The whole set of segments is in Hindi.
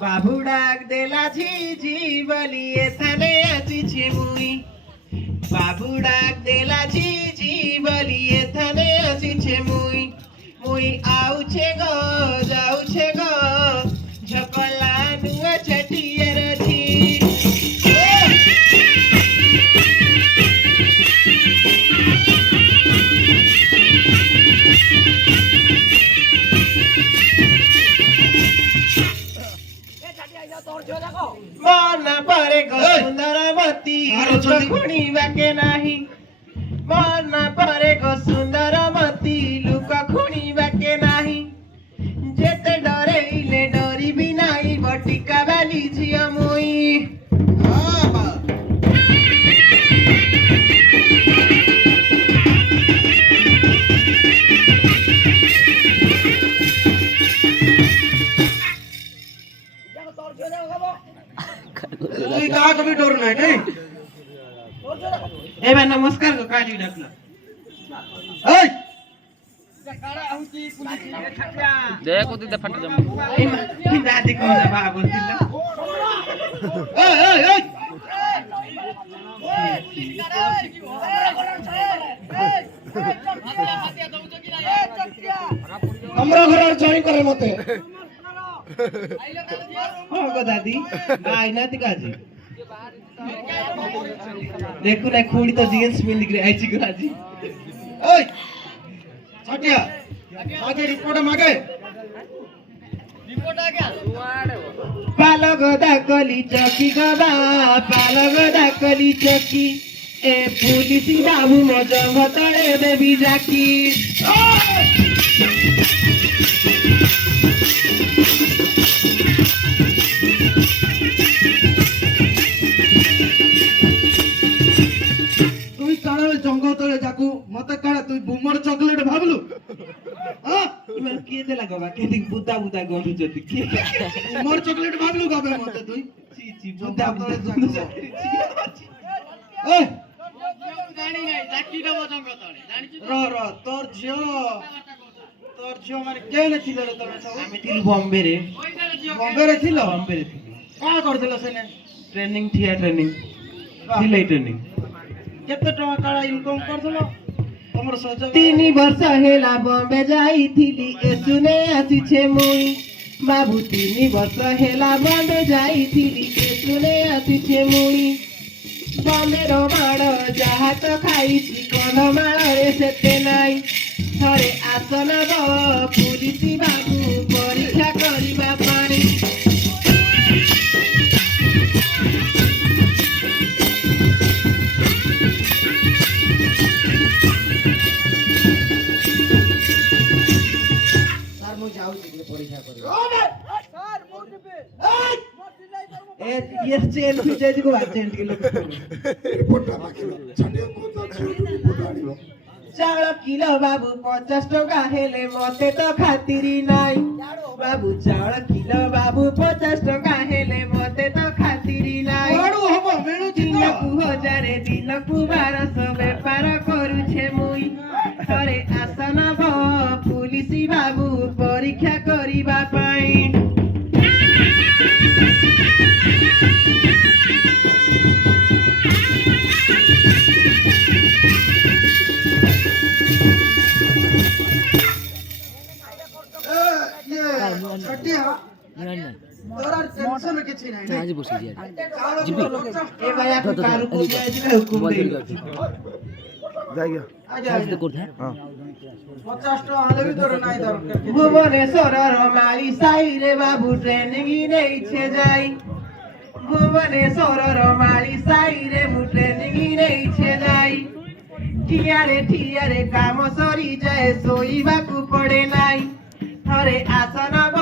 बाबू डाक देला झी बलिए थाने आछी मुई बाबू डाक देला झी बलिए थाने आछी मुई मुई आउछे गो जाउछे गो झपला नुआ छटियर छी मन परे गो सुंदरवती खुणी बाके नाही मन परे गो सुंदरवती लुक खुणी बाके नाही जेते डरेइले डरी भी नाही बटिका बाली झिया मुई कहा कभी डर नहीं ए बा नमस्कार को काली डाकला ए देखो दीदा फट जम ए दादी को बा बोलतिला ए हमरा घर जॉइन करे मते हो गो दादी आई ना तिकाजी देखो ना खोड़ी तो जीएस में लिख रही आई चिकन आजी ए छटिया आगे रिपोर्ट मागे पालो गोदा कली चौकी गबा पालो गोदा कली चौकी ए पुलिस बाबू मजा भतरे देवी जाकी তুই কানা জঙ্গল তলে যাকু মতে কানা তুই বুমর চকলেট ভাবলু হ্যাঁ ইমান কে দেলা গবা কে দিক বুদা বুদা গড়ু যদি কে বুমর চকলেট ভাবলু গবে মতে তুই চি চি বুদা বুদা এ জানি নাই চাকরি দেব জঙ্গল তলে জানিছ র তোর ঝিও মানে কেনে ছিল রে তোর সব আমি ছিল বম্বে রে বম্বে রে ছিল বম্বে রে ছিল কাজ করছিল সেনে ট্রেনিং থিয়া ট্রেনিং সিলাই ট্রেনিং কেতে টাকা কাড়া ইনকম করছিল তোমার সহজ 3 वर्ष हेला बॉम्बे जाईथिली ए सुने आसीछे मुई बाबू 3 वर्ष हेला बॉम्बे जाईथिली ए सुने आसीछे मुई बॉम्बे रो माड़ जहा तो खाईची कोन माड़ रे सेते नाई थरे आसन ब पुलिस बाबू परीक्षा करिबा पाई ये चेन फिटे को अर्जेंट के लोग चावल किलो बाबू 50 टका हेले मते तो खातिरी नाई बाबू चावल किलो बाबू 50 टका हेले मते तो खातिरी नाई बड़ू हबो मेणु चितो दिनकु 1000 दिनकु 1200 व्यापार करूछे मुई थरे आसन ब पुलिस बाबू परीक्षा करिबा पाई छटिया तोरा टेंशन किछि नै आज बसी जी ए भैया को कारू को जाय हुकुम दे जाइयो आज तो करते हैं हां 50 टका आले भी तोर নাই दरकार भुवनेश्वर रमाली साई रे बाबू ट्रेनिंग नहीं छे जाई भुवनेश्वर रमाली साई रे मु ट्रेनिंग नहीं छे जाई ठिया रे काम सरी जाए सोईबा को पड़े नाई थरे आसन ब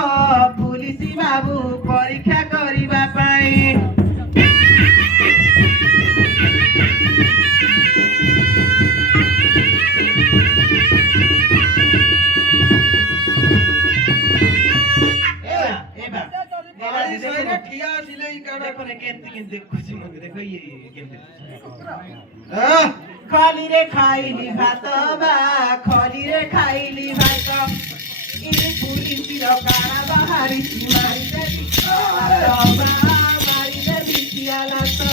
पुलिस बाबू परीक्षा करिबा पाई रे खिया सिलाई काढा देखो रे केंती देखुची मग देखो ये केंती हां खाली रे खाइली भात बा खाली रे खाइली भात इनी पुरी तिरो काना बाहारी मारी दे बाबा मारी दे बिटियाला तो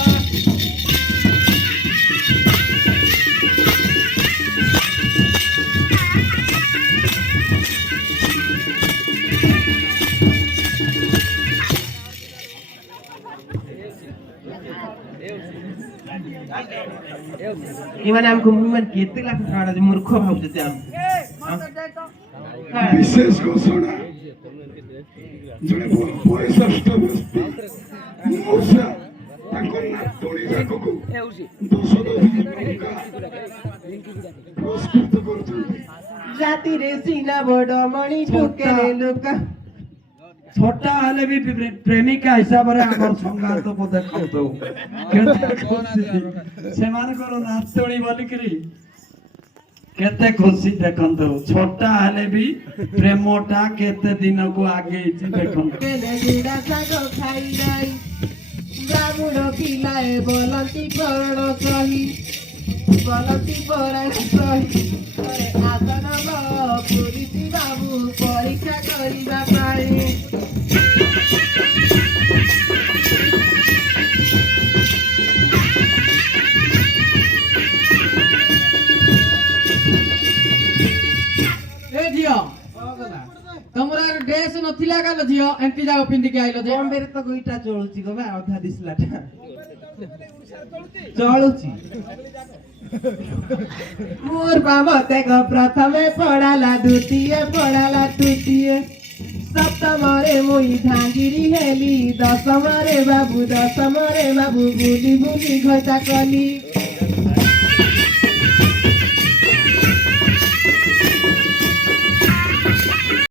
इमान हमको इमान केते लाख काढा जे मूर्ख भावते ते हम विशेष घोषणा जड़े बयसष्ठ व्यक्ति मौसा नातुणी जाकू 10,000 पुरस्कृत कर जाति रे सीना बड़ मणि ठोके रे लोक छोटा हले भी प्रेमिका हिसाब रे हमर संगात को देखौ तो से मान करो नातुणी बोली करी केते खुशी देखंतो छोटा हले भी प्रेमटा केते दिन को आगे इति देखंतो केले गुडा सागो खाई जाई ब्राह्मण पिलाए बोलंती परण सही बोलंती परण सही अरे आसन पुलिस बाबू परीक्षा करिबा पाई ए झियो तमरा ड्रेस नथिला का झियो एंटी जाओ पिंदी के आइलो जे बॉम्बे रे तो गोइटा चलुची गो बा अधा दिसलाटा चलुची मोर बाबते को प्रथमे पढ़ाला द्वितीय पढ़ाला तृतीय सप्तमरे मुई धांगिरी हेली दशमरे बाबू बुली बुली घटा कली